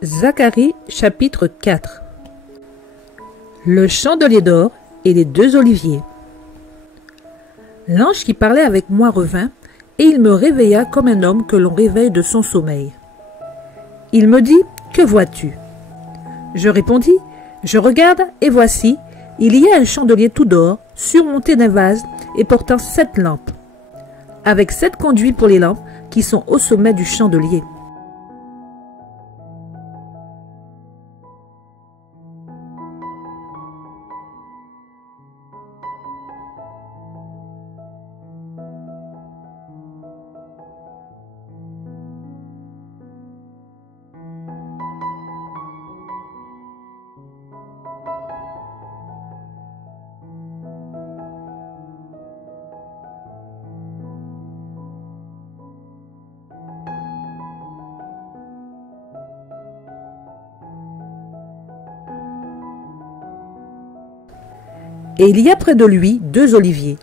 Zacharie chapitre 4. Le chandelier d'or et les deux oliviers. L'ange qui parlait avec moi revint, et il me réveilla comme un homme que l'on réveille de son sommeil. Il me dit, « Que vois-tu » Je répondis, « Je regarde, et voici, il y a un chandelier tout d'or, surmonté d'un vase et portant 7 lampes, avec 7 conduits pour les lampes qui sont au sommet du chandelier. » Et il y a près de lui 2 oliviers,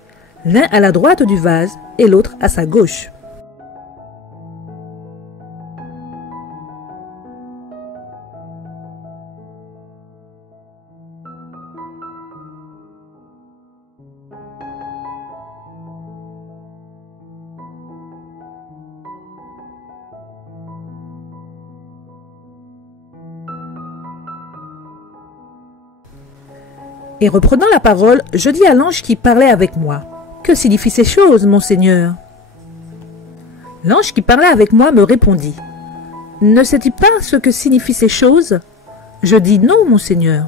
l'un à la droite du vase et l'autre à sa gauche. Et reprenant la parole, je dis à l'ange qui parlait avec moi, « Que signifient ces choses, mon Seigneur ?» L'ange qui parlait avec moi me répondit, « Ne sais-tu pas ce que signifient ces choses ?» Je dis, « Non, mon Seigneur. »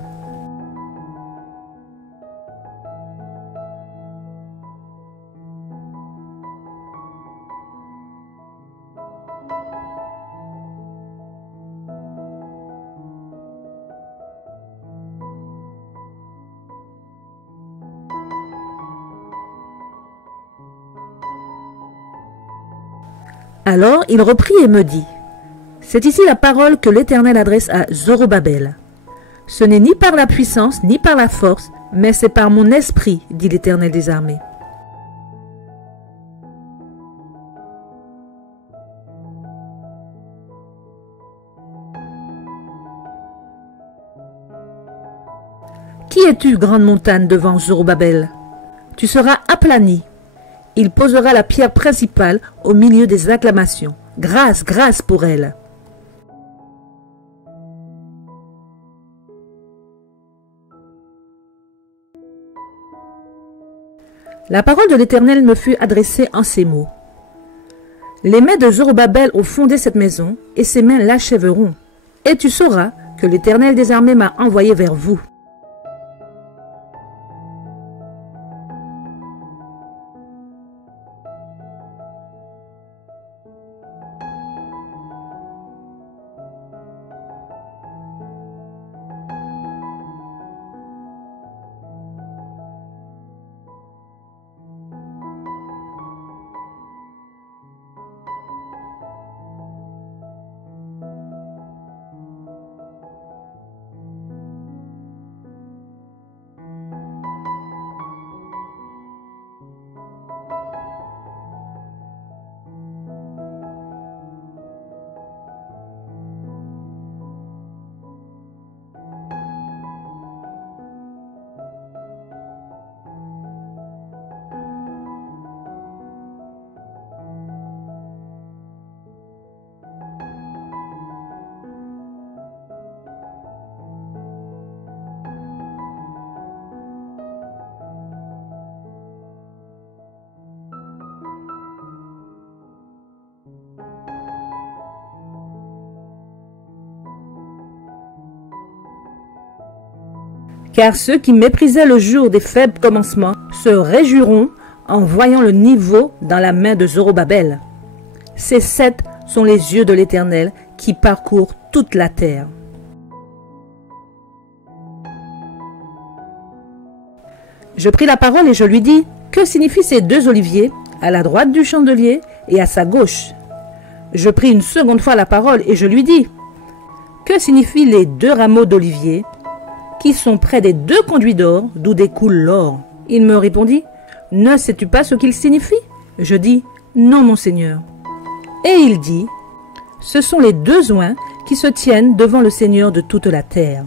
Alors il reprit et me dit, « C'est ici la parole que l'Éternel adresse à Zorobabel. Ce n'est ni par la puissance, ni par la force, mais c'est par mon esprit, dit l'Éternel des armées. » Qui es-tu, grande montagne, devant Zorobabel? Tu seras aplani. Il posera la pierre principale au milieu des acclamations. Grâce, grâce pour elle. La parole de l'Éternel me fut adressée en ces mots. Les mains de Zorobabel ont fondé cette maison, et ses mains l'achèveront. Et tu sauras que l'Éternel des armées m'a envoyé vers vous. Car ceux qui méprisaient le jour des faibles commencements se réjouiront en voyant le niveau dans la main de Zorobabel. Ces 7 sont les yeux de l'Éternel qui parcourent toute la terre. Je pris la parole et je lui dis, « Que signifient ces 2 oliviers à la droite du chandelier et à sa gauche ?» Je pris une seconde fois la parole et je lui dis, « Que signifient les 2 rameaux d'olivier qui sont près des 2 conduits d'or d'où découle l'or ?» Il me répondit, « Ne sais-tu pas ce qu'ils signifient ?» Je dis, « Non, mon Seigneur. » Et il dit, « Ce sont les 2 oins qui se tiennent devant le Seigneur de toute la terre.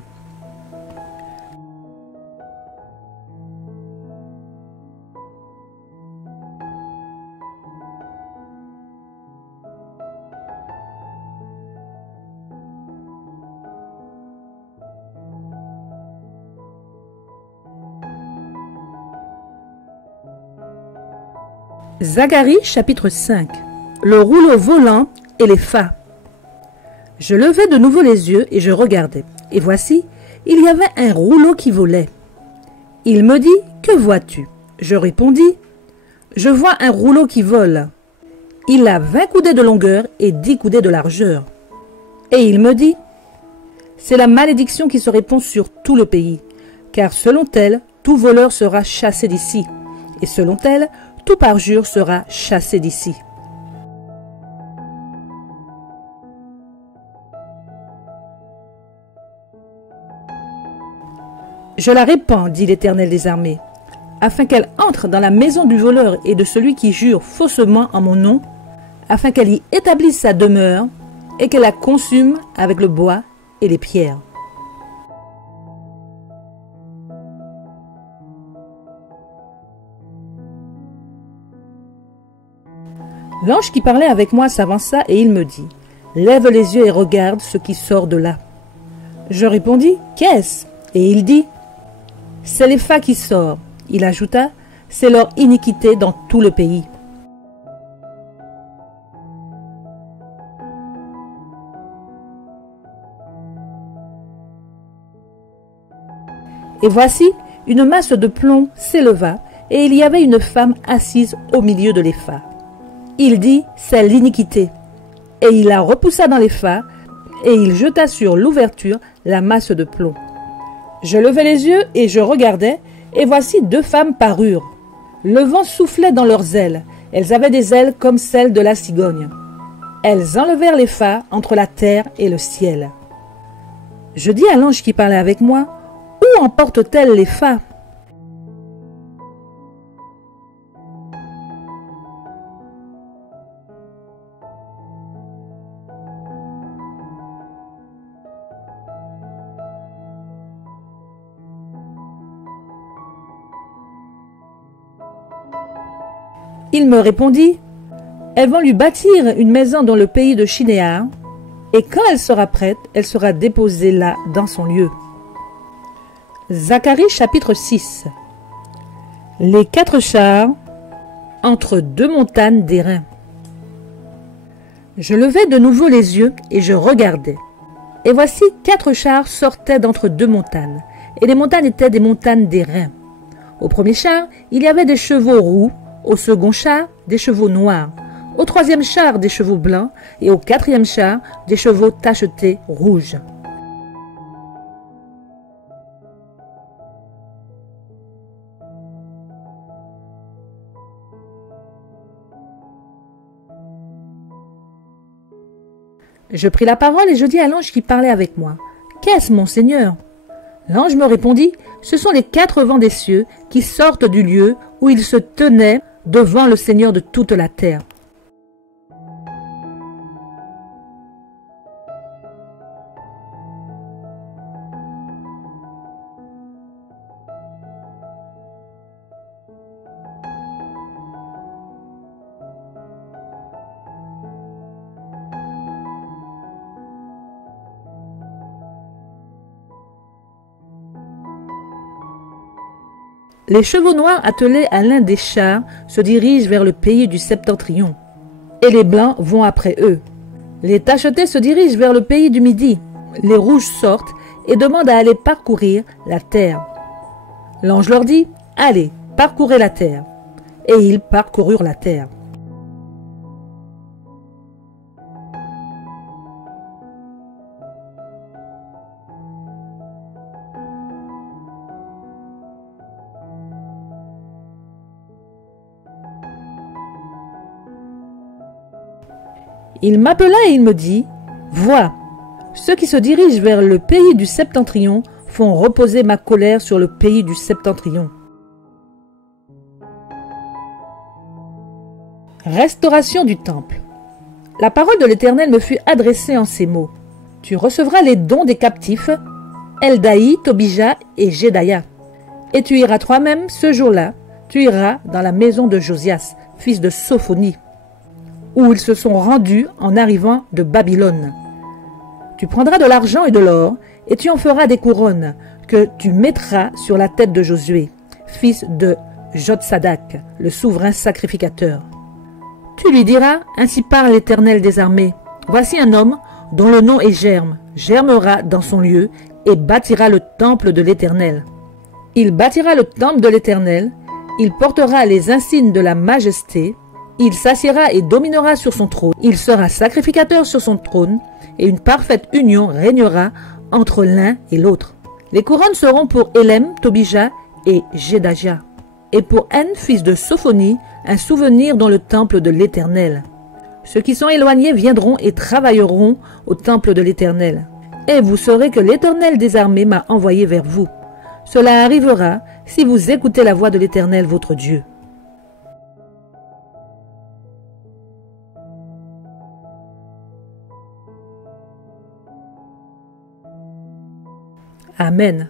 Zacharie chapitre 5. Le rouleau volant et les phas. Je levai de nouveau les yeux et je regardai. Et voici, il y avait un rouleau qui volait. Il me dit, que vois-tu? Je répondis, je vois un rouleau qui vole. Il a 20 coudées de longueur et 10 coudées de largeur. Et il me dit, c'est la malédiction qui se répand sur tout le pays, car selon elle, tout voleur sera chassé d'ici, et selon elle, tout parjure sera chassé d'ici. Je la répands, dit l'Éternel des armées, afin qu'elle entre dans la maison du voleur et de celui qui jure faussement en mon nom, afin qu'elle y établisse sa demeure et qu'elle la consume avec le bois et les pierres. L'ange qui parlait avec moi s'avança et il me dit, « Lève les yeux et regarde ce qui sort de là. » Je répondis, « Qu'est-ce » Et il dit, « C'est les phas qui sort. » Il ajouta, « C'est leur iniquité dans tout le pays. » Et voici, une masse de plomb s'éleva, et il y avait une femme assise au milieu de les phas. Il dit, c'est l'iniquité. Et il la repoussa dans les phas, et il jeta sur l'ouverture la masse de plomb. Je levai les yeux et je regardai, et voici 2 femmes parurent. Le vent soufflait dans leurs ailes. Elles avaient des ailes comme celles de la cigogne. Elles enlevèrent les phas entre la terre et le ciel. Je dis à l'ange qui parlait avec moi, où emporte-t-elle les phas? Il me répondit, elles vont lui bâtir une maison dans le pays de Shinéar, et quand elle sera prête, elle sera déposée là dans son lieu. Zacharie chapitre 6. Les 4 chars entre 2 montagnes d'airain. Je levai de nouveau les yeux et je regardai. Et voici 4 chars sortaient d'entre 2 montagnes, et les montagnes étaient des montagnes d'airain. Au premier char, il y avait des chevaux roux, au second char, des chevaux noirs, au troisième char, des chevaux blancs, et au 4e char, des chevaux tachetés rouges. Je pris la parole et je dis à l'ange qui parlait avec moi, « Qu'est-ce, mon Seigneur ?» L'ange me répondit, « Ce sont les 4 vents des cieux qui sortent du lieu où ils se tenaient devant le Seigneur de toute la terre. » Les chevaux noirs attelés à l'un des chars se dirigent vers le pays du septentrion, et les blancs vont après eux. Les tachetés se dirigent vers le pays du midi. Les rouges sortent et demandent à aller parcourir la terre. L'ange leur dit, « Allez, parcourez la terre. » Et ils parcoururent la terre. Il m'appela et il me dit, « Vois, ceux qui se dirigent vers le pays du septentrion font reposer ma colère sur le pays du septentrion. » Restauration du temple. La parole de l'Éternel me fut adressée en ces mots. « Tu recevras les dons des captifs, Eldaï, Tobija et Jedaya. Et tu iras toi-même ce jour-là, tu iras dans la maison de Josias, fils de Sophonie, où ils se sont rendus en arrivant de Babylone. Tu prendras de l'argent et de l'or, et tu en feras des couronnes, que tu mettras sur la tête de Josué, fils de Jotsadak, le souverain sacrificateur. Tu lui diras, ainsi parle l'Éternel des armées, voici un homme dont le nom est Germe, germera dans son lieu, et bâtira le temple de l'Éternel. Il bâtira le temple de l'Éternel, il portera les insignes de la majesté, il s'assiera et dominera sur son trône, il sera sacrificateur sur son trône, et une parfaite union régnera entre l'un et l'autre. Les couronnes seront pour Élem, Tobija et Jedajah, et pour En, fils de Sophonie, un souvenir dans le temple de l'Éternel. Ceux qui sont éloignés viendront et travailleront au temple de l'Éternel. Et vous saurez que l'Éternel des armées m'a envoyé vers vous. Cela arrivera si vous écoutez la voix de l'Éternel votre Dieu. Amen.